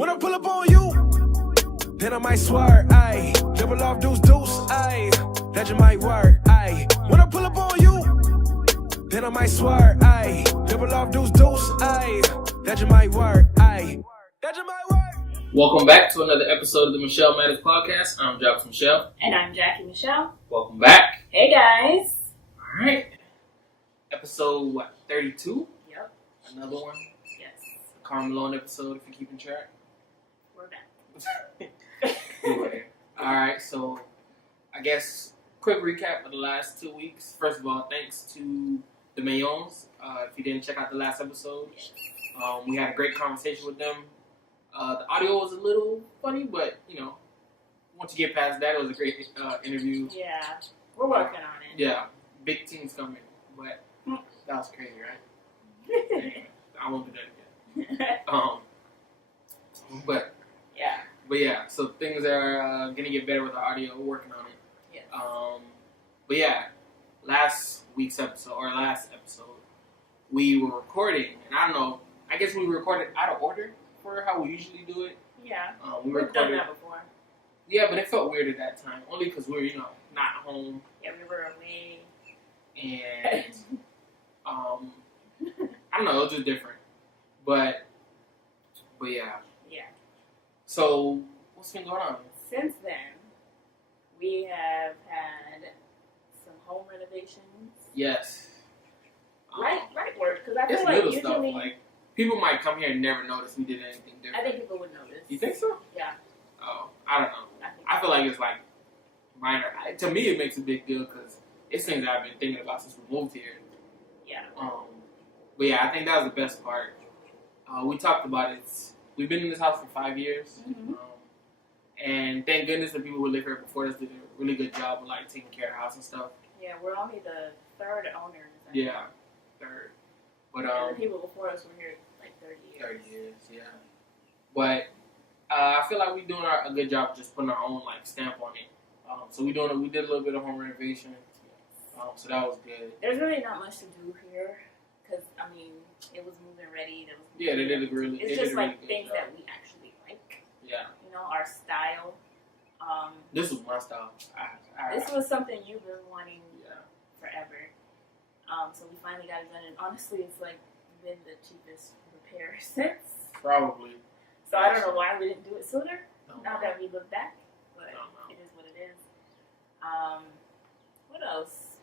When I pull up on you, then I might swear, ayy. Double off deuce, ayy. That you might work, ayy. When I pull up on you, then I might swear, ayy. Double off deuce, ayy. That you might work, ayy. That you might work. Welcome back to another episode of the Michel Matters Podcast. I'm Jarvis Michel. And I'm Jackie Michelle. Welcome back. Hey guys. All right. Episode, 32? Yep. Another one. Yes. The Carmelone episode, if you're keeping track. We're back. Anyway. All right, so I guess quick recap of the last 2 weeks. First of all, thanks to the Mayons. If you didn't check out the last episode, we had a great conversation with them. The audio was a little funny, but, once you get past that, it was a great interview. Yeah. We're working on it. Yeah. Big things coming. But that was crazy, right? Anyway, I won't do that again. But yeah, so things are going to get better with the audio. We're working on it. Yes. But yeah, last episode, we were recording, and I don't know, I guess we recorded out of order for how we usually do it. Yeah. We've done that before. Yeah, but it felt weird at that time, only because we were, not home. Yeah, we were away. And, I don't know, it was just different. But yeah. Yeah. So, what's been going on? Since then, we have had some home renovations. Yes. Right work, because I feel it's like little usually... stuff, like, people might come here and never notice we did anything different. I think people would notice. You think so? Yeah. Oh, I don't know. I feel like it's, like, minor. To me, it makes a big deal, because it's things that I've been thinking about since we moved here. Yeah. But yeah, I think that was the best part. We talked about it. We've been in this house for 5 years. Mm-hmm. And thank goodness the people who live here before us did a really good job of, like, taking care of the house and stuff. Yeah, we're only the third owners. Yeah, third. But, and the people before us were here like 30 years. 30 years, yeah. But I feel like we're doing a good job of just putting our own, like, stamp on it. So we did a little bit of home renovation. So that was good. There's really not much to do here. Because, I mean, it was moving ready. Yeah, they did a really It's just like things job. that we actually like. Yeah. Our style. This was my style. This was something you've been wanting forever. So we finally got it done. And honestly, it's like been the cheapest repair since. Probably. So I don't know why we didn't do it sooner. Now that we look back. But it is what it is. What else?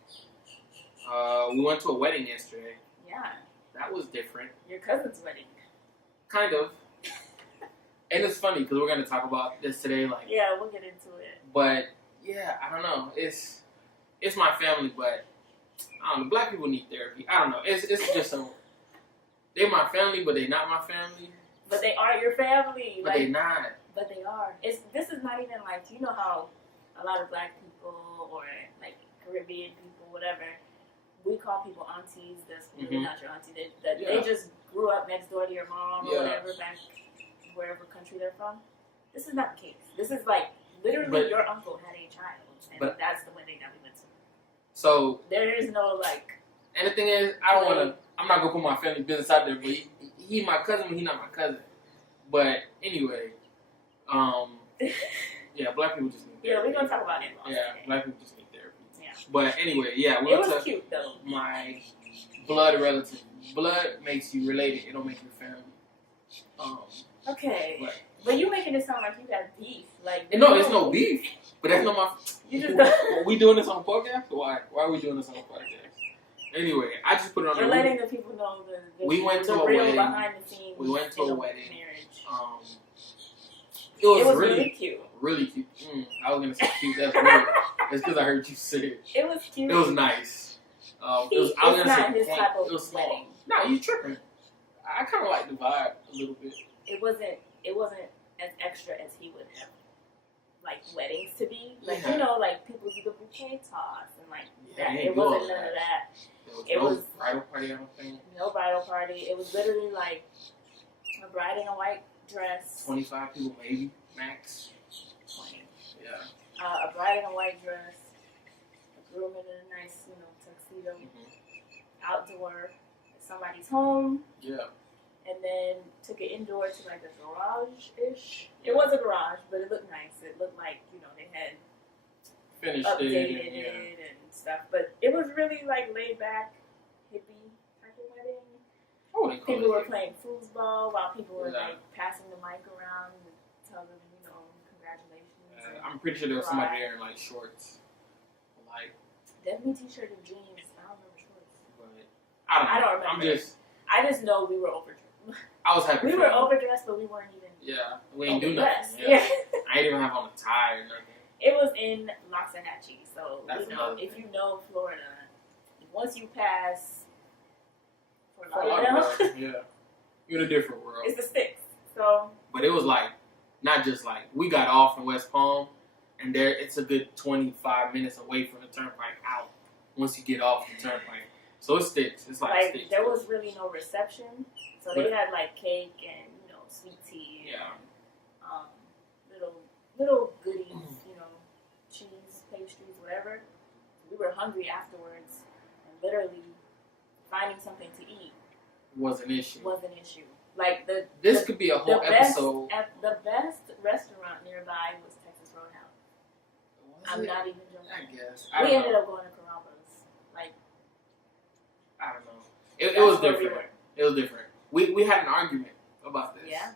We went to a wedding yesterday. Yeah. That was different. Your cousin's wedding. Kind of. And it's funny because we're going to talk about this today. Like, yeah, we'll get into it. But, yeah, I don't know. It's my family, but I don't know. Black people need therapy. I don't know. It's just so... They're my family, but they're not my family. But they are your family. But they're not. But they are. This is not even like... You know how a lot of black people or like Caribbean people, whatever... We call people aunties. That's really not your auntie. They just grew up next door to your mom or whatever, back wherever country they're from. This is not the case. This is like literally your uncle had a child, and that's the wedding that we went to. So there is no like. And the thing is, I'm not gonna put my family business out there, but he my cousin, but he not my cousin. But anyway, yeah, black people just need therapy. Yeah, we're gonna talk about it. Black people just need therapy. But anyway, it was cute though. My blood relative. Blood makes you related. It don't make you family. Okay. But you making it sound like you got beef. Like no, it's no beef. But that's not my. You just. Are we doing this on a podcast? Why are we doing this on a podcast? Anyway, I just put it on. We're letting the people know we went to the a real wedding. Behind the scenes. We went to a wedding. Marriage. It was really cute. Really cute. I was gonna say cute. That's weird. It's because I heard you say it. It was cute. It was nice. It's not his type of wedding. No, you tripping. I kind of like the vibe a little bit. It wasn't as extra as he would have like weddings to be. Like like people do the bouquet toss and like that. It wasn't none of that. It was bridal party. I don't think. No bridal party. It was literally like a bride in a white dress. 25 people maybe max. 20. Yeah. A bride in a white dress. A groom in a nice tuxedo. Outdoor. At somebody's home. Yeah. And and then took it indoor to like a garage-ish. It was a garage, but it looked nice. It looked like, you know, they had Finished updated it. it and stuff. But it was really like laid back, hippie type of wedding. Oh, they People were playing foosball while people were Yeah. like passing the mic around to tell them, you know, congratulations. I'm pretty sure there was somebody there in like shorts. Like, Definitely t-shirt and jeans. I don't remember shorts. but I don't remember. I just know we were overdressed. I was happy. We for were them. overdressed, but we weren't even. Yeah, we ain't do overdressed. nothing. Yeah. I didn't even have on a tie or nothing. It was in Loxahatchee, so That's you know, another if thing. you know Florida, once you pass Fort For Lauderdale, Lauderdale, yeah, you're in a different world. it's the sticks. So But it was like, not just like, we got off in West Palm, and there it's a good 25 minutes away from the turnpike out once you get off the turnpike. So it sticks. It's like sticks. there was really no reception. So they had like cake and, you know, sweet tea Yeah. and little goodies, you know, cheese, pastries, whatever. We were hungry afterwards, and literally finding something to eat Was an issue. was an issue. Like This could be a whole episode. The best restaurant nearby was Texas Roadhouse. Was I'm it? not even joking. I guess. We ended up going to Carrabba's. Like, I don't know. It that's was where we different. were. It was different. We had an argument about this. Yeah.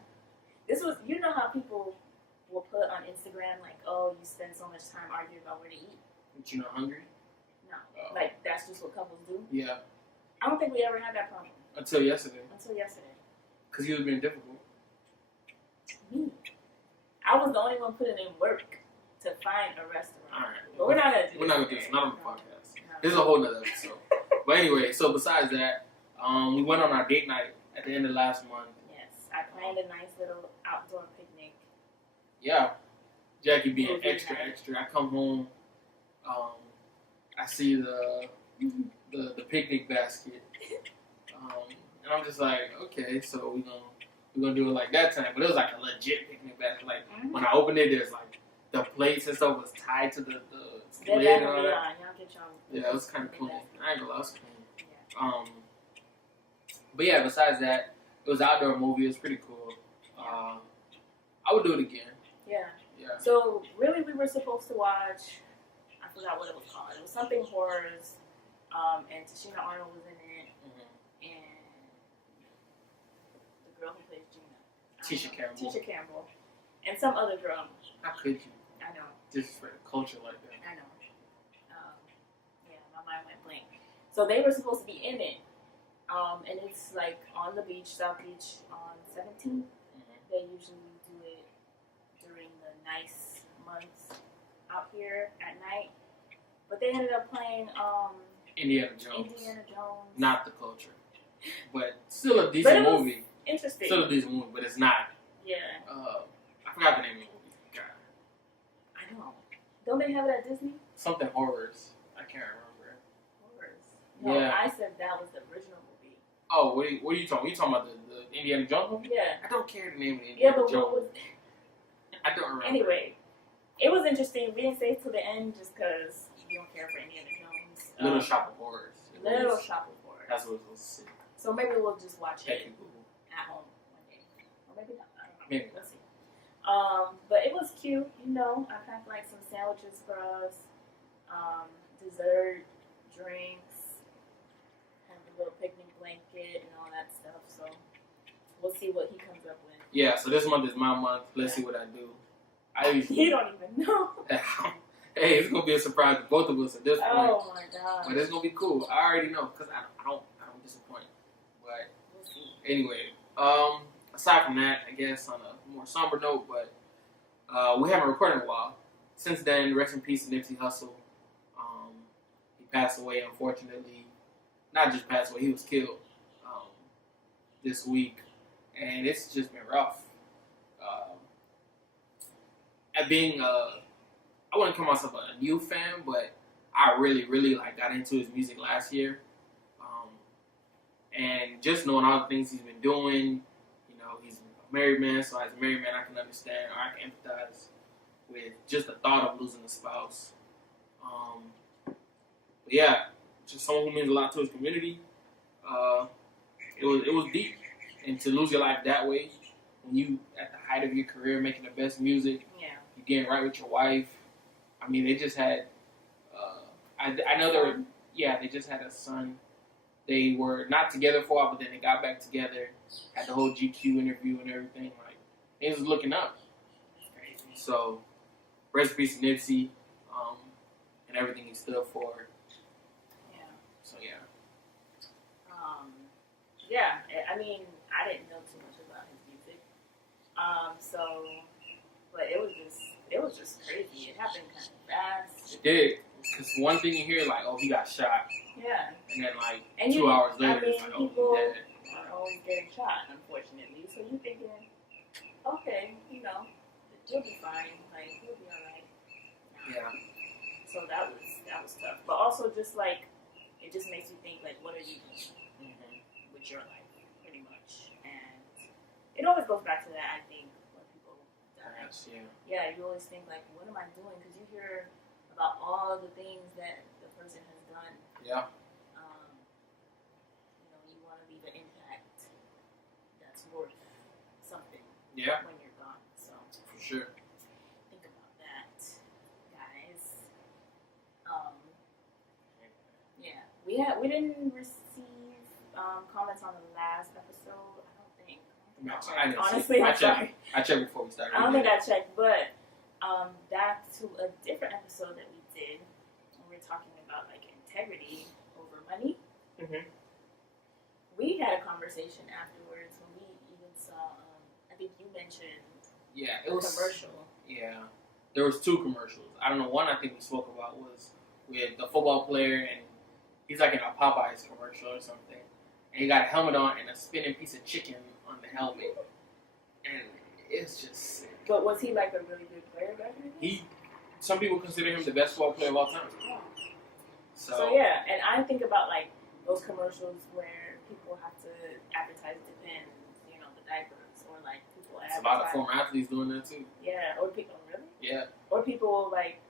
This was, you know how people will put on Instagram, like, oh, you spend so much time arguing about where to eat? But you're not hungry? No. Oh. Like, that's just what couples do. Yeah. I don't think we ever had that problem Until yesterday. until yesterday. Because you was being difficult. Me. I was the only one putting in work to find a restaurant. All right. But we're not going to do We're this. not going to do this. Not on the No. podcast. No. This is a whole nother episode. But anyway, so besides that, we went on our date night at the end of last month. Yes. I planned a nice little outdoor picnic. Yeah. Jackie being Movie extra, night. extra. I come home. I see the picnic basket. And I'm just like, okay, so we're gonna do it like that time. But it was like a legit picnic basket. Like when I opened it, there's like the plates and stuff was tied to the They're lid and definitely all that. on. Y'all get y'all. Yeah, it was kind of clean. I ain't gonna lie, it was clean. Yeah. But yeah, besides that, it was an outdoor movie. It was pretty cool. I would do it again. Yeah. Yeah. So really, we were supposed to watch. I forgot what it was called. It was something horrors. And Tashina Arnold was in it, and the girl who plays Gina, Tisha Campbell. Tisha Campbell, and some other girl. How could you? I know. Disrespect culture like that. I know. Yeah, my mind went blank. So they were supposed to be in it. And it's like on the beach, South Beach on 17th. They usually do it during the nice months out here at night. But they ended up playing Indiana Jones. Indiana Jones. Not the culture. But still a decent But it was movie. interesting. Still a decent movie, but it's not. Yeah. I forgot the name of the movie. God. I know. Don't they have it at Disney? Something horrors. I can't remember. Horrors. No, Yeah. I said that was the original movie. Oh, what are you talking about? You talking about the Indiana Jones movie? Yeah. I don't care the name of the Yeah, Indiana but Jones. what was... I don't remember. Anyway, it was interesting. We didn't stay till the end just because we don't care for Indiana Jones. Little Shop of Horrors. Little Shop of Horrors. That's what it was supposed to say. So maybe we'll just watch Check it it, Google. at home one day. Or maybe not. I don't know. Maybe. Let's see. But it was cute. You know, I packed like some sandwiches for us. Dessert, drinks, have a little picnic blanket and all that stuff. So we'll see what he comes up with. Yeah, so this month is my month. Let's see what I do. I usually... You don't even know. Hey, it's gonna be a surprise to both of us at this point. Oh my god. But it's gonna be cool. I already know because I don't disappoint. But We'll see. anyway, aside from that, I guess on a more somber note, but we haven't recorded in a while. Since then, rest in peace to Nipsey Hussle. He passed away, unfortunately. Not just passed away; he was killed this week, and it's just been rough. At being I wouldn't call myself a new fan, but I really, really got into his music last year. And just knowing all the things he's been doing, you know, he's a married man, so as a married man, I can understand or I can empathize with just the thought of losing a spouse. But yeah, just someone who means a lot to his community. It was deep. And to lose your life that way, when you at the height of your career, making the best music, you're getting right with your wife. I mean, they just had. I know they just had a son. They were not together for a while, but then they got back together. Had the whole GQ interview and everything. Like, things was looking up. Crazy. So, rest in peace to Nipsey, and everything he stood for. Yeah. So yeah. Yeah. I mean, I didn't know too much about his music. But it was just crazy. It happened kind of fast. It did. Because one thing you hear, like, oh, he got shot. Yeah. And then, like, 2 hours later, it's like, oh, people he's dead. are always getting shot, unfortunately. So you're thinking, okay, you'll be fine. Like, you'll be alright. Yeah. So that was tough. But also just, like, it just makes you think, like, what are you doing with your life, pretty much. And it always goes back to that, I think, when people die. Yes, yeah. Yeah, you always think, like, what am I doing? Because you hear about all the things that the person has done. Yeah. You want to leave an impact that's worth something. Yeah. When you're gone. So For sure. think about that, guys. Yeah, we didn't receive comments on the last episode. I don't think. No, I I didn't honestly, see. I'm sorry. I checked before we started. I don't think I checked, but back to a different episode that we did when we were talking about like integrity over money. Mm-hmm. We had a conversation afterwards when we even saw. I think you mentioned. Yeah, it was commercial. Yeah, there was 2 commercials. I don't know. One I think we spoke about was with the football player, and he's like in a Popeyes commercial or something, and he got a helmet on and a spinning piece of chicken on the helmet, and it's just sick. But was he like a really good player back then? Some people consider him the best football player of all time. Yeah. So Yeah, and I think about like those commercials where people have to advertise Depends, the diapers, or like people it's advertise. a lot of former athletes doing that too. Yeah, or people really. Yeah. Or people like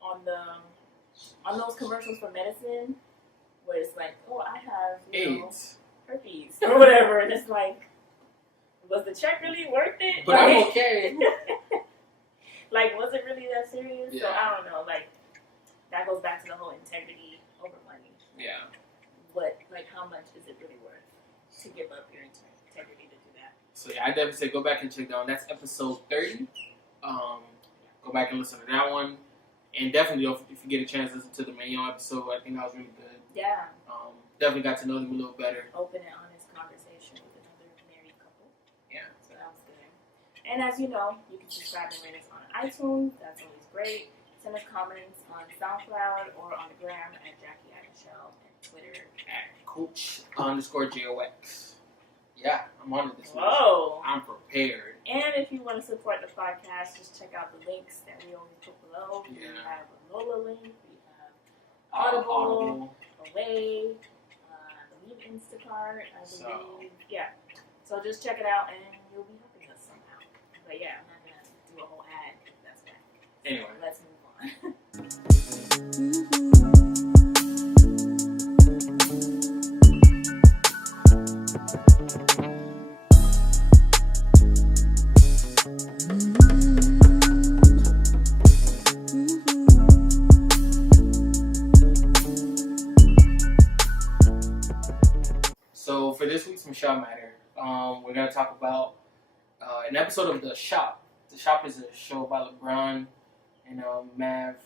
on those commercials for medicine, where it's like, oh, I have AIDS, herpes or whatever, and it's like, was the check really worth it? but I'm okay. Like, was it really that serious? Yeah. So I don't know. Like, that goes back to the whole integrity over money. Yeah. But like, how much is it really worth to give up your integrity to do that? So yeah, I definitely say go back and check that one. That's episode 30. Go back and listen to that one, and definitely if you get a chance, listen to the Mayon episode. I think that was really good. Yeah. Definitely got to know them a little better. Open and honest conversation with another married couple. Yeah. So that was good. And as you know, you can subscribe and rate us on iTunes. That's always great. Send us comments on SoundCloud or on the gram at Jackie and Michelle, and Twitter At Coach_JOX. Yeah, I'm on it this week. Whoa. I'm prepared. And if you want to support the podcast, just check out the links that we always put below. Yeah. We have a LOLA link. We have Audible. Away. I believe Instacart. Yeah. So just check it out, and you'll be helping us somehow. But yeah, I'm not gonna do a whole ad because that's bad. Anyway. Let's move on. So for this week's Michel Matter, we're going to talk about an episode of The Shop. The Shop is a show by LeBron and Mav,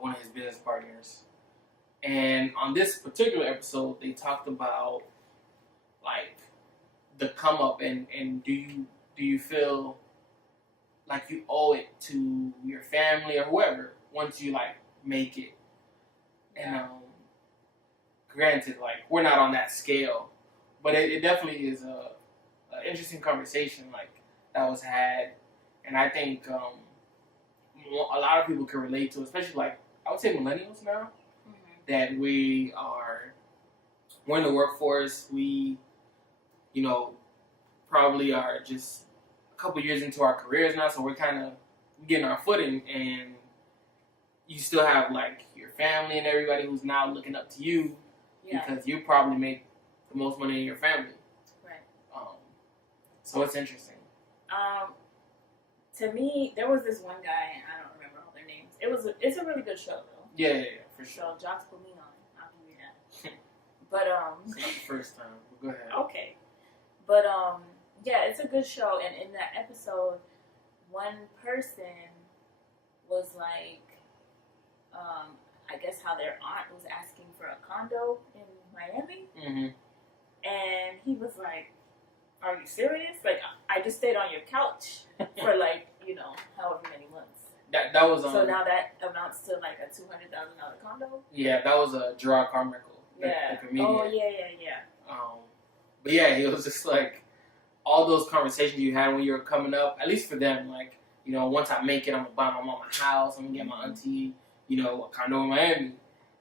one of his business partners. And on this particular episode, they talked about like the come up and do you feel like you owe it to your family or whoever once you like make it. And granted, like we're not on that scale, but it definitely is a interesting conversation like that was had, and I think a lot of people can relate to, especially like I would say millennials now, that we're in the workforce. We, probably are just a couple years into our careers now, so we're kind of getting our footing, and you still have like your family and everybody who's now looking up to you because you probably make the most money in your family. Right. So it's interesting. To me, there was this one guy, and I don't remember all their names. It's a really good show though. Yeah, for sure. So Jocks put me on. I'll give you that. But It's not the first time. But go ahead. Okay. But yeah, it's a good show, and in that episode, one person was like, I guess how their aunt was asking for a condo in Miami, and he was like, "Are you serious? Like, I just stayed on your couch for like, however many months." That was so now that amounts to like a $200,000 condo. Yeah, that was Gerard Carmichael, the comedian. Oh yeah. But yeah, he was just like all those conversations you had when you were coming up. At least for them, like once I make it, I'm gonna buy my mom a house. I'm gonna get my auntie, a condo in Miami.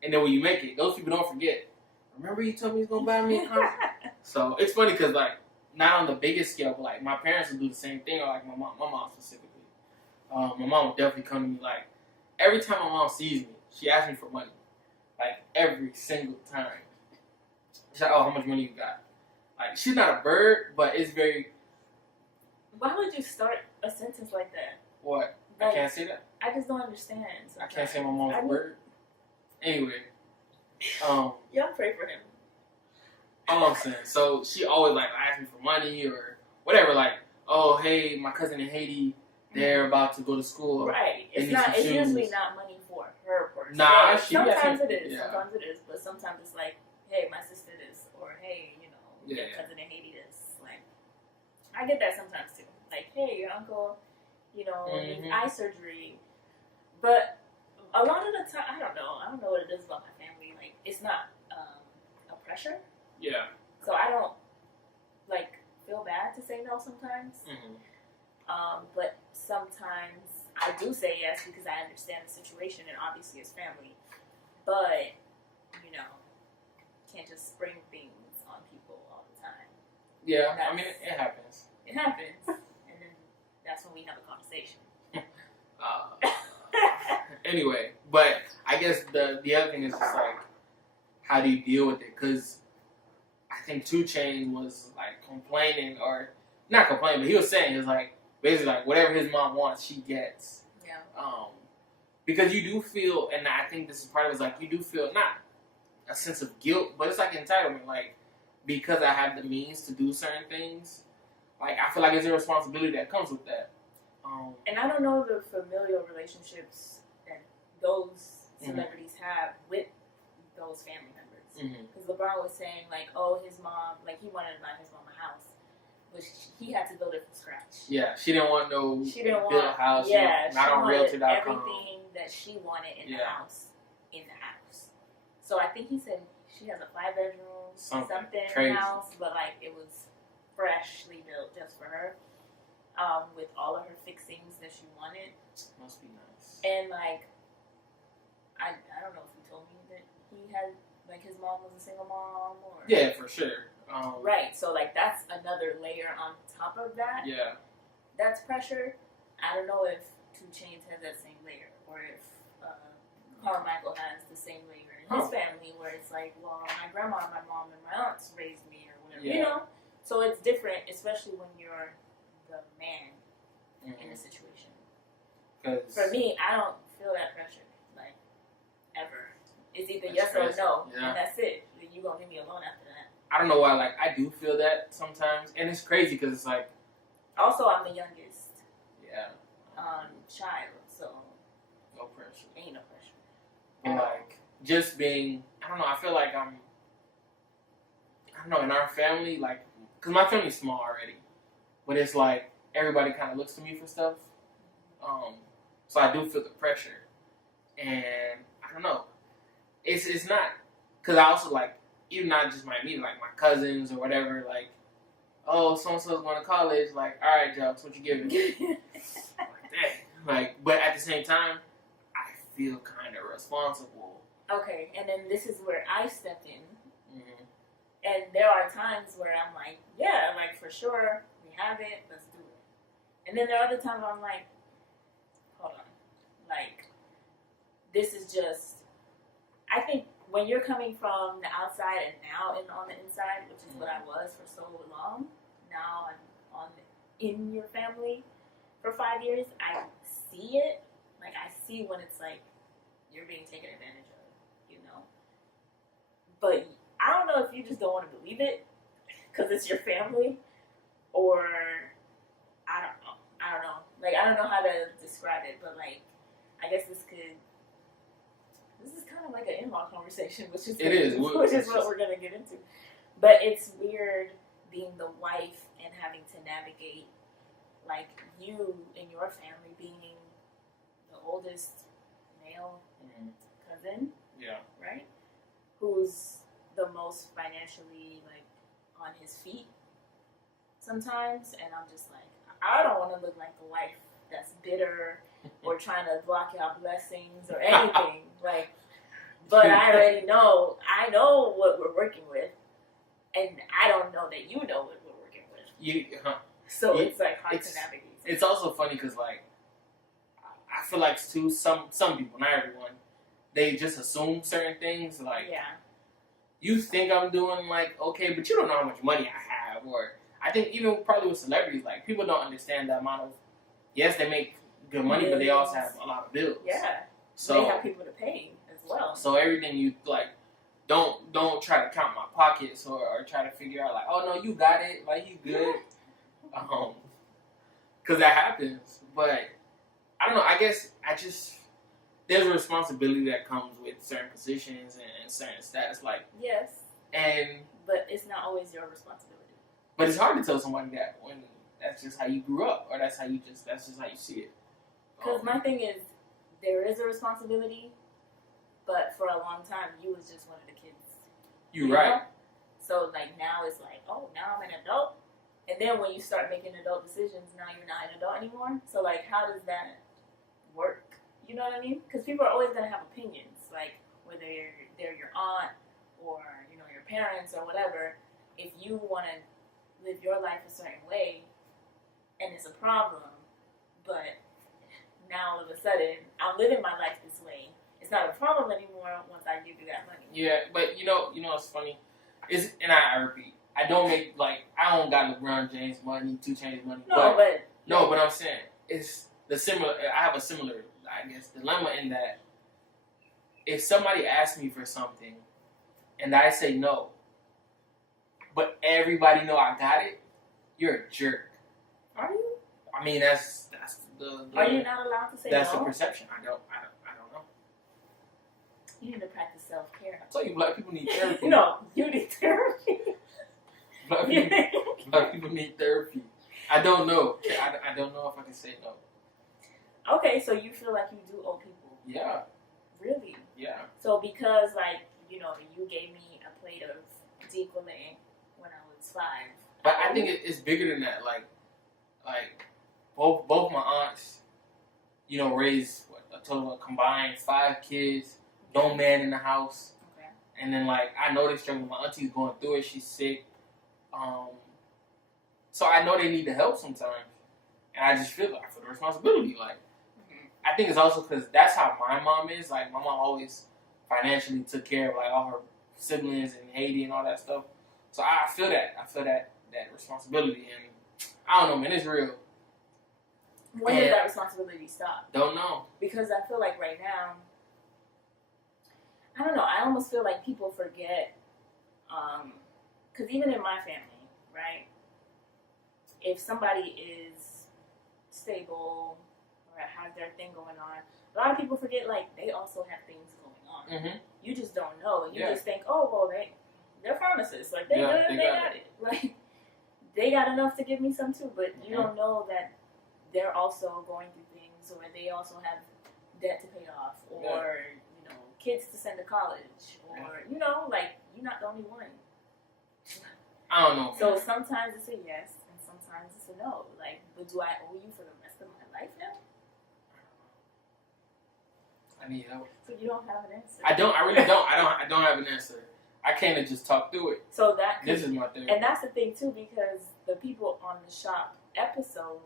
And then when you make it, those people don't forget. Remember you told me you was gonna buy me a condo. So it's funny because like not on the biggest scale, but like my parents would do the same thing, or like my mom specifically. My mom would definitely come to me like every time my mom sees me, she asks me for money, like every single time. She's like, "Oh, how much money you got?" Like she's not a bird, but it's very. Why would you start a sentence like that? What? Like, I can't say that. I just don't understand. I can't say my mom's a bird. Anyway, y'all pray for him. All I'm saying, so she always like asks me for money or whatever. Like, oh hey, my cousin in Haiti, they're about to go to school. Right. It's usually not money for her person. Nah, sometimes it is. Yeah. Sometimes it is, but sometimes it's like, hey, my sister this, or hey, your cousin in Haiti this. Like, I get that sometimes too. Like, hey, your uncle, needs eye surgery, but a lot of the time, I don't know what it is about my family. Like, it's not a pressure. Yeah. So I don't feel bad to say no sometimes. But sometimes I do say yes because I understand the situation and obviously it's family. But can't just spring things on people all the time. Yeah, I mean it happens. It happens, and then that's when we have a conversation. Anyway, but I guess the other thing is just like, how do you deal with it? Because I think 2 Chainz was like complaining, or not complaining, but he was saying it's like basically like whatever his mom wants, she gets. Yeah. Because you do feel, and I think this is part of it, is like you do feel not a sense of guilt, but it's like entitlement. Like because I have the means to do certain things, like I feel like there's a responsibility that comes with that. And I don't know the familial relationships that those celebrities have with those family members. Because LeBron was saying, like, oh, his mom, like, he wanted to buy his mom a house, but he had to build it from scratch. Yeah, she didn't want build a house. Yeah, not on Realtor.com. Everything that she wanted in the house, So I think he said she has a 5-bedroom, something house, but, like, it was freshly built just for her. With all of her fixings that she wanted. Must be nice. And like, I don't know if he told me that he had like his mom was a single mom or yeah, for sure. Right. So like that's another layer on top of that. Yeah. That's pressure. I don't know if 2 Chainz has that same layer, or if Carmichael has the same layer in his family, where it's like, well, my grandma, my mom, and my aunts raised me, or whatever. Yeah. So it's different, especially when you're the man in a situation. For me, I don't feel that pressure, like, ever. It's either yes or no, and that's it. You're going to leave me alone after that. I don't know why, like, I do feel that sometimes, and it's crazy because it's like... Also, I'm the youngest. Yeah. Child, so... No pressure. Ain't no pressure. But, like, just being... I don't know, I feel like I don't know, in our family, like... Because my family's small already. But it's like, everybody kind of looks to me for stuff. So I do feel the pressure. And, I don't know. It's not... Because I also, like, even not just my immediate, like, my cousins or whatever, like, oh, so-and-so's going to college. Like, all right, Jobs, what you giving me? Like, dang. Like, but at the same time, I feel kind of responsible. Okay, and then this is where I step in. And there are times where I'm like, yeah, like, for sure, we have it, let's do it. And then there are other times where I'm like, hold on. Like, this is just, I think when you're coming from the outside and now on the inside, which is what I was for so long, now I'm in your family for 5 years, I see it. Like, I see when it's like you're being taken advantage of, you know. But I don't know if you just don't want to believe it because it's your family, or I don't know. Like, I don't know how to describe it, but like, I guess this is kind of like an in-law conversation, which is what we're gonna get into. But it's weird being the wife and having to navigate, like, you and your family being the oldest male cousin, right? Who's the most financially, like, on his feet sometimes, and I'm just like, I don't want to look like the wife that's bitter or trying to block out blessings or anything, like. But I know what we're working with, and I don't know that you know what we're working with. So it's like hard to navigate. It's also funny because, like, I feel like too some people, not everyone, they just assume certain things. Like, you think I'm doing, like, okay, but you don't know how much money I have. Or I think even probably with celebrities, like, people don't understand the amount of, yes, they make good money, but they also have a lot of bills. Yeah. So they have people to pay as well. So everything you, like, don't try to count my pockets or try to figure out, like, oh, no, you got it. Like, you good. Because that happens. But I don't know. I guess there's a responsibility that comes with certain positions and certain status. Like, yes. But it's not always your responsibility. But it's hard to tell somebody that when that's just how you grew up, or that's just how you see it. Because my thing is, there is a responsibility, but for a long time, you was just one of the kids. You're right. So, like, now it's like, oh, now I'm an adult. And then when you start making adult decisions, now you're not an adult anymore. So, like, how does that work? You know what I mean? Because people are always going to have opinions, like, whether they're your aunt or, you know, your parents or whatever. If you want to live your life a certain way, and it's a problem, but now all of a sudden, I'm living my life this way. It's not a problem anymore once I give you that money. Yeah, but you know what's funny? And I repeat, I don't got LeBron James money, 2 Chainz money. But I'm saying it's the similar. I have a similar, I guess, dilemma in that if somebody asks me for something and I say no, but everybody know I got it, you're a jerk. Are you? I mean, that's the. Are you not allowed to say that's no? The perception. I don't know. You need to practice self-care. I tell you, black people need therapy. No, you need therapy. Black people need therapy. I don't know. I don't know if I can say no. Okay, so you feel like you do owe people? Yeah. Really? Yeah. So because, like, you know, you gave me a plate of décollé when I was 5. But I think it's bigger than that. Like both my aunts, you know, raised a total of combined 5 kids. No man in the house. Okay. And then, like, I know they struggle. My auntie's going through it. She's sick. So I know they need the help sometimes. And I just feel like I feel the responsibility. Like, I think it's also because that's how my mom is. Like, my mom always financially took care of, like, all her siblings in Haiti and all that stuff. So I feel that. I feel that responsibility. And I don't know, man. It's real. When does that responsibility stop? Don't know. Because I feel like right now, I don't know. I almost feel like people forget, because even in my family, right, if somebody is stable or has their thing going on, a lot of people forget, like, they also have things going on. Mm-hmm. You just don't know. You just think, oh, well, they're pharmacists. Like, they got it. Like, they got enough to give me some too, but you don't know that they're also going through things, or they also have debt to pay off, or kids to send to college, or, you know, like, you're not the only one. I don't know. So sometimes it's a yes, and sometimes it's a no. Like, but do I owe you for the rest of my life now? I need help. So you don't have an answer. I really don't. I don't have an answer. I can't just talk through it. So this is my therapy. And that's the thing too, because the people on the shop episode,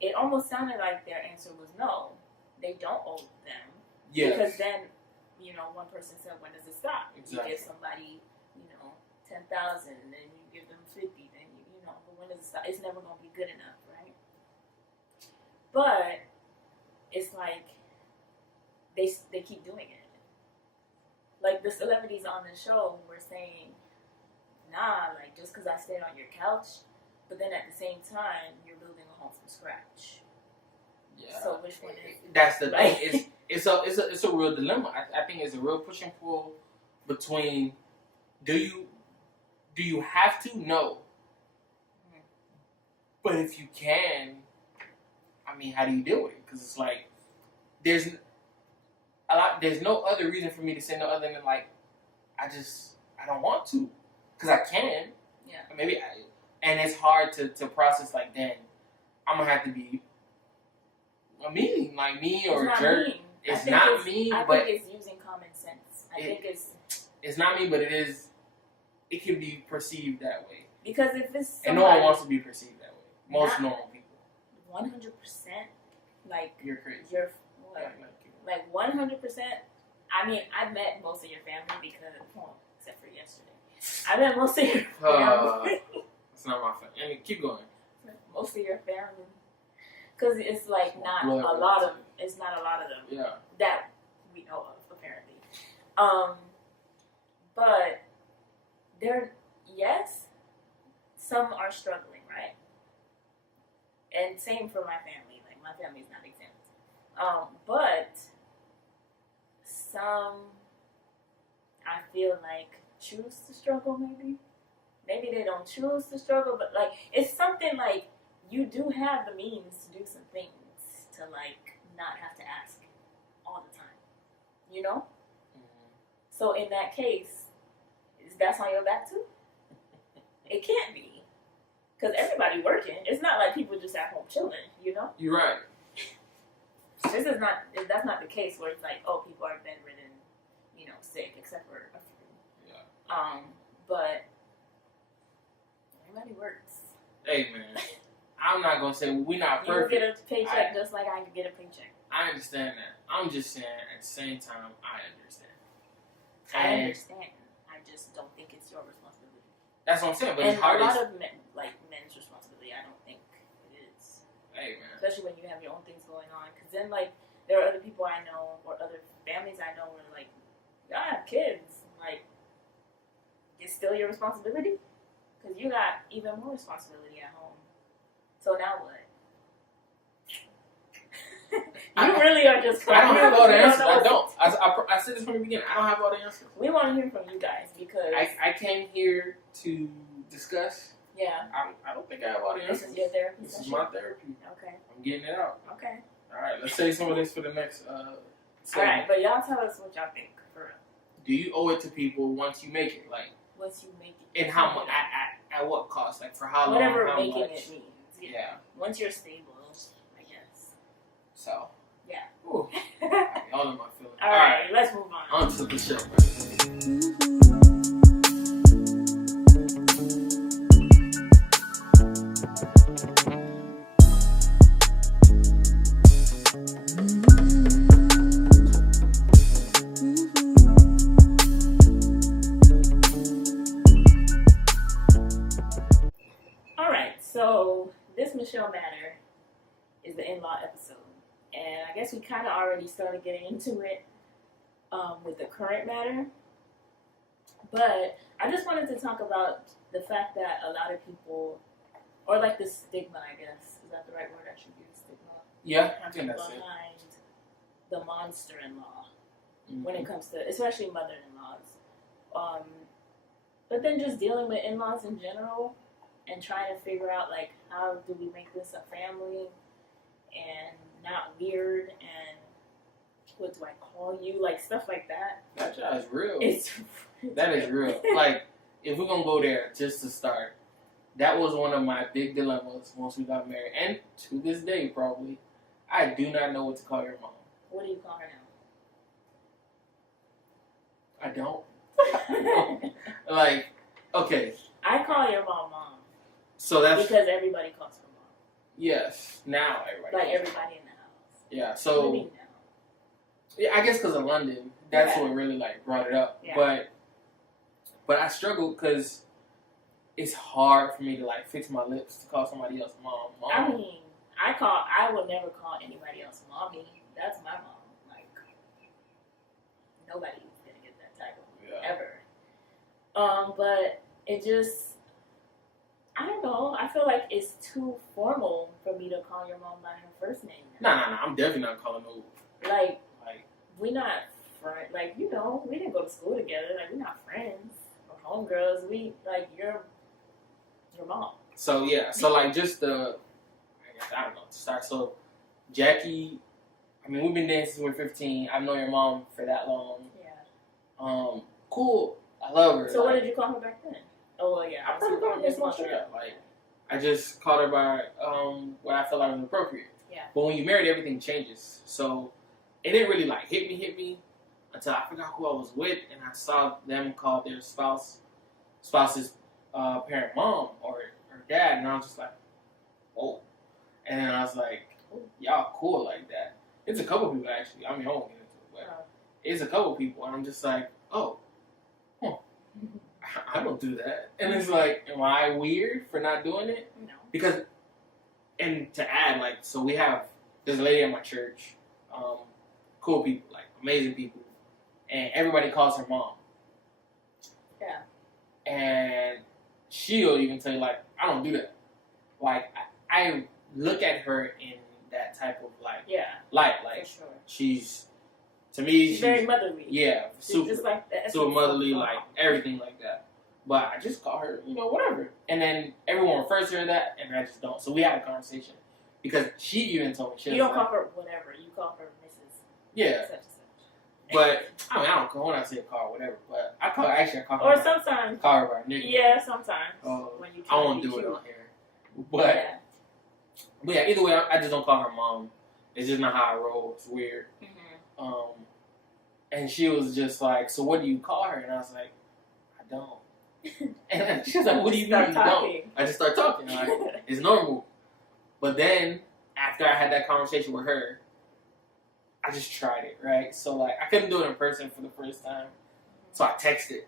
it almost sounded like their answer was no. They don't owe them. Yes. Because then, you know, one person said, when does it stop? Exactly. You give somebody, 10,000, then you give them 50, then you know. But When does it stop? It's never gonna be good enough, right? But it's like they keep doing it. Like the celebrities on the show were saying, nah, like just because I stayed on your couch, but then at the same time you're building a home from scratch. Yeah. So which one is? That's the thing. It's a real dilemma. I think it's a real push and pull between do you have to? No. But if you can, I mean, how do you deal with it? Because it's like there's no other reason for me to say no other than like I don't want to because I can. Yeah. And it's hard to process like, damn, I'm gonna have to be mean like me or a jerk. Mean. It's not mean, I but think it's using common sense. I think it's not mean, but it is. It can be perceived that way. Because if it's somebody, and no one wants to be perceived that way. Most normal people. 100%, like you're crazy. You're like 100%. I mean, I've met most of your family because, well, except for yesterday, I met most of your family. It's not my family. I mean, keep going. Most of your family, because it's like not a lot of. It's not a lot of them. Yeah. That we know of, apparently. But yes, some are struggling, right? And same for my family. Like, my family's not exempt. But some, I feel like, choose to struggle, maybe. Maybe they don't choose to struggle, but, like, it's something like you do have the means to do some things to, like, not have to ask all the time. You know? Mm-hmm. So, in that case, that's on your back, too? It can't be. Because everybody working. It's not like people just at home chilling, you know? You're right. That's not the case where it's like, oh, people are bedridden, you know, sick, except for a few. Yeah. But everybody works. Hey, man. I'm not going to say we're not perfect. You get a paycheck just like I could get a paycheck. I understand that. I'm just saying, at the same time, I understand. I understand. I just don't think it's your responsibility. That's what I'm saying, but and it's hard. A lot of men's responsibility, I don't think it is. Hey, man. Especially when you have your own things going on. Because then, like, there are other people I know, or other families I know where, like, y'all have kids. Like, it's still your responsibility? Because you got even more responsibility at home. So now what? You really are just I don't have all the answers. I don't. I said this from the beginning. I don't have all the answers. We want to hear from you guys because I came here to discuss. Yeah. I don't think I have all the answers. This is your therapy. This is my therapy. Okay. I'm getting it out. Okay. All right. Let's say some of this for the next. All right, but y'all tell us what y'all think for real. Do you owe it to people once you make it? Like once you make it. And how much? At what cost? Like for how long? Whatever how making much? it means. Yeah. Once you're stable, I guess. So. Yeah. Ooh. Y'all in my feelings. All right, let's move on. On to the show. All right, so this Michel Matter is the in-law episode. And I guess we kind of already started getting into it with the current matter. But I just wanted to talk about the fact that a lot of people, or like the stigma, I guess. Is that the right word I should use? Stigma? Yeah, I think that's it. Behind the monster-in-law when it comes to, especially mother-in-laws. But then just dealing with in-laws in general and trying to figure out, like, how do we make this a family and not weird, and what do I call you, like stuff like that. That job is real. That is real. Like, if we're gonna go there, just to start, that was one of my big dilemmas once we got married, and to this day, probably, I do not know what to call your mom. What do you call her now? I don't. Like, okay. I call your mom. So that's because everybody calls her mom. Yes, now everybody. Like everybody in the house. Yeah. So. Yeah, I guess because of London, that's what really like brought it up. Yeah. But I struggled because it's hard for me to like fix my lips to call somebody else mom. I mean, I would never call anybody else mommy. That's my mom. Like, nobody's gonna get that title ever. But it just, I don't know. I feel like it's too formal for me to call your mom by her first name. Nah. I'm definitely not calling no. Like we're not friends. Like, you know, we didn't go to school together. Like, we're not friends or homegirls. We like your mom. So yeah. So like just I don't know, to start. So, Jackie, I mean, we've been dating since we were 15. I've known your mom for that long. Yeah. Cool. I love her. So, what did you call her back then? Oh, well, yeah. I probably called her Miss Matter. Like, I just called her by what I felt like was appropriate. Yeah. But when you married, everything changes. So, it didn't really, like, hit me until I forgot who I was with, and I saw them call their spouse's parent mom or dad, and I was just like, oh. And then I was like, y'all cool like that. It's a couple people, actually. I mean, I won't get into it, but it's a couple people. And I'm just like, oh, I don't do that. And it's like, am I weird for not doing it? No. Because, and to add, like, so there's a lady at my church, cool people, like, amazing people. And everybody calls her mom. Yeah. And she'll even tell you, like, I don't do that. Like, I look at her in that type of light, like for sure. she's very motherly. Yeah, she's just like that. Super motherly, like everything like that. But I just call her, whatever. And then everyone refers to her that, and I just don't. So we had a conversation because she even told me you don't call her whatever. You call her Mrs. Yeah. Such and such. But I mean, I don't call when I say call her whatever. But I call her. Or sometimes call her by her nickname. Yeah, sometimes. When you I won't do it on here. But yeah, either way, I just don't call her mom. It's just not how I roll. It's weird. Mm-hmm. And she was just like, so what do you call her? And I was like, I don't. And she was like, what do you mean you don't? I just start talking. Like, it's normal. But then, after I had that conversation with her, I just tried it, right? So, like, I couldn't do it in person for the first time. So I texted.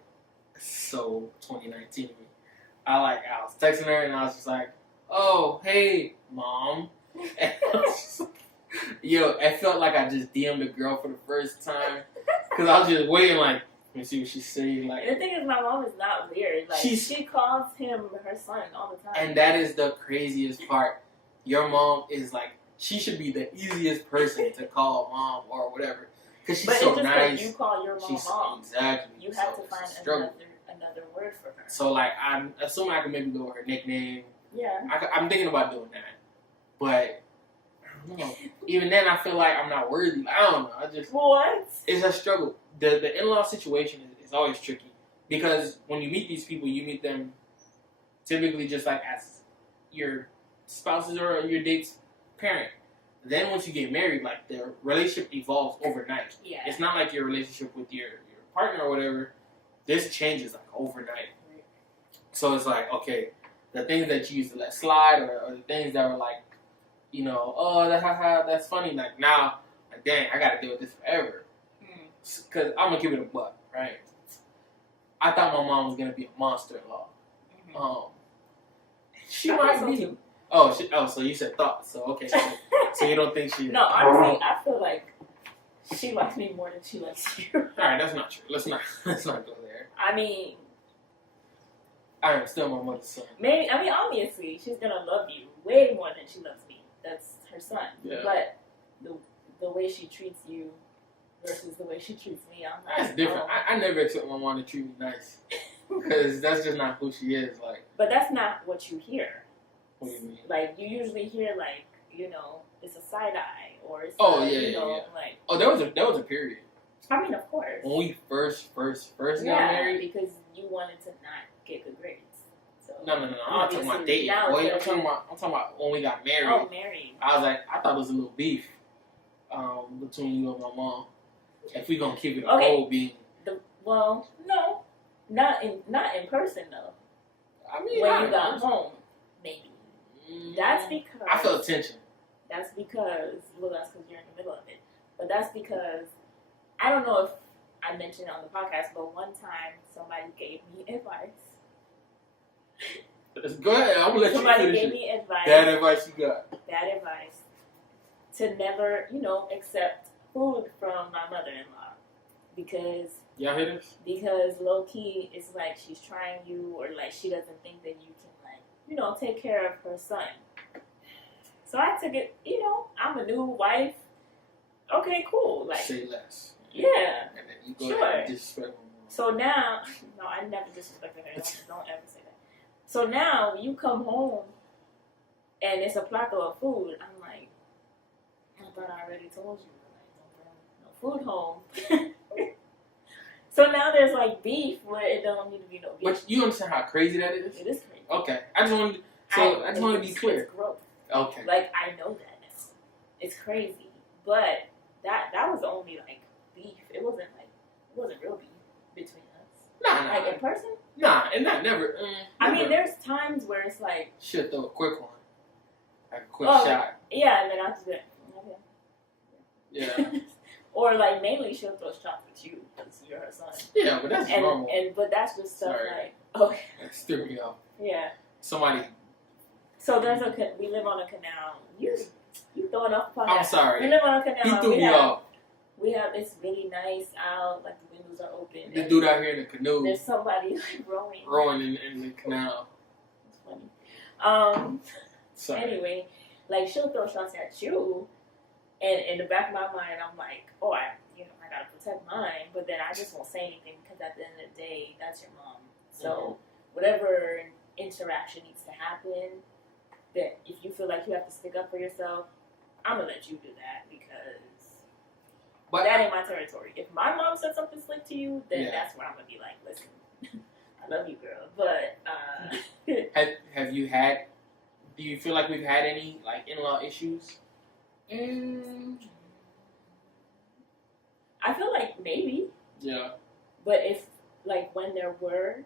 So, 2019 me. I was texting her, and I was just like, oh, hey, mom. And I was just like, it felt like I just DM'd a girl for the first time. Because I was just waiting, like, let me see what she's saying. Like, and the thing is, my mom is not weird. Like, she calls him her son all the time. And that is the craziest part. Your mom is like, she should be the easiest person to call mom or whatever. Because she's so nice. You call your mom mom. Exactly. You have to find another word for her. So, like, I'm assuming I can maybe go with her nickname. Yeah. I'm thinking about doing that. But, I don't know. Even then, I feel like I'm not worthy. Like, I don't know. What? It's a struggle. The in-law situation is always tricky. Because when you meet these people, you meet them typically just like as your spouses or your date's parent. Then once you get married, like, the relationship evolves overnight. Yeah. It's not like your relationship with your partner or whatever. This changes, like, overnight. Right. So it's like, okay, the things that you used to let slide or the things that were like, oh, that's funny. Like, now, like, dang, I got to deal with this forever. Because I'm going to give it a buck, right? I thought my mom was going to be a monster-in-law. Mm-hmm. She might be. So you said thought. So, okay. So you don't think she... No, honestly, I feel like she likes me more than she likes you. Alright, that's not true. Let's not go there. I mean... I am still my mother's son. Maybe, I mean, obviously, she's going to love you way more than she loves me. That's her son. Yeah. But the way she treats you versus the way she treats me, I'm like... That's different. I never expect my mom to treat me nice. Because that's just not who she is. Like. But that's not what you hear. What do you mean? Like, you usually hear, like, it's a side eye, or it's like... Oh, there was a period. I mean, of course. When we first got married. Because you wanted to not get good grades. So No. I'm not talking about dating. I'm talking about when we got married. Oh, married. I was like, I thought it was a little beef between you and my mom. If we gonna keep it a whole being. Well, no, not in person though. I mean, when you got home, maybe. That's because I felt tension. That's because that's because you're in the middle of it. But that's because I don't know if I mentioned it on the podcast, but one time somebody gave me advice. Go ahead. I'm gonna let somebody you finish gave it. me advice. Bad advice you got. Bad advice to never, accept food from my mother-in-law because Y'all hear this? low key it's like she's trying you, or like she doesn't think that you can take care of her son. So I took it. I'm a new wife. Okay, cool. Like, say less. Yeah. And then you go ahead and disrespect me. So now, no, I never disrespected her. Don't ever say that. So now you come home and it's a platter of food. I'm like, I thought I already told you, like, don't bring no food home. So now there's like beef where it don't need to be no beef. But you understand how crazy that is? It is crazy. Okay, I just wanted to be clear. It's growth. Okay. Like, I know that now. It's crazy, but that was only like beef. It wasn't real beef between us. Nah. Like in person. Nah, and that never. I mean, there's times where it's like, should throw a quick one, like a quick oh, shot. Yeah, and then I just be like, okay. Yeah. Or like mainly she'll throw shots at you because you're her son. Yeah, but that's normal. But that's just stuff Sorry. like, okay. That threw me off. Yeah. Somebody. So we live on a canal. You throwing off. I'm sorry. We live on a canal. He threw me off. It's really nice out. Like the windows are open. The dude out here in the canoe. There's somebody like rowing. Rowing in the canal. It's funny. Sorry. Anyway, like she'll throw shots at you, and in the back of my mind, I'm like, oh, I gotta protect mine. But then I just won't say anything because at the end of the day, that's your mom. So whatever interaction needs to happen, that if you feel like you have to stick up for yourself, I'm gonna let you do that because that ain't my territory. If my mom said something slick to you, then that's where I'm gonna be like, listen, I love you, girl, but have you had? Do you feel like we've had any like in-law issues? I feel like maybe. Yeah. But if like when there were,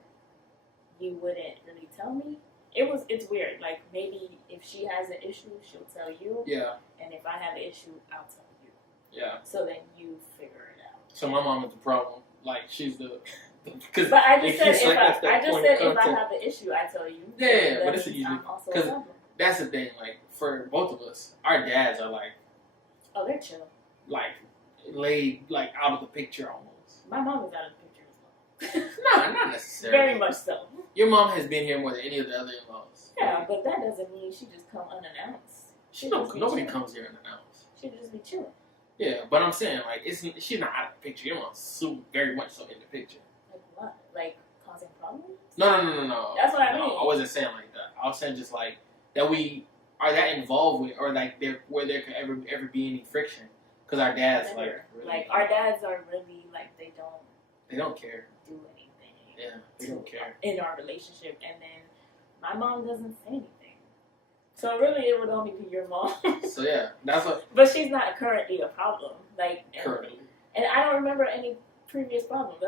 you wouldn't really tell me. It's weird. Like maybe if she has an issue, she'll tell you. Yeah. And if I have an issue, I'll tell you. Yeah. So then you figure it out. So my mom is the problem. Like she's the. But I just said if I have an issue, I tell you. Yeah, but it's usually because that's the thing. Like for both of us, our dads are like. Oh, they're chill. Like laid like out of the picture almost. My mom is out of the picture as well. Nah, not necessarily. Very much so. Your mom has been here more than any of the other in-laws. Yeah, but that doesn't mean she just come unannounced. Nobody comes here unannounced. She just be chilling. Yeah, but I'm saying like she's not out of the picture. Your mom's very much so in the picture. Like what? Like causing problems? No. That's what I mean. I wasn't saying like that. I was saying just like that we are that involved with, or like where there could ever be any friction. Because our dads our dads are really like they don't care. Do anything. Yeah, they don't care in our relationship, and then my mom doesn't say anything. So really, it would only be your mom. So yeah, that's what. But she's not currently a problem. Like currently, and I don't remember any previous problems.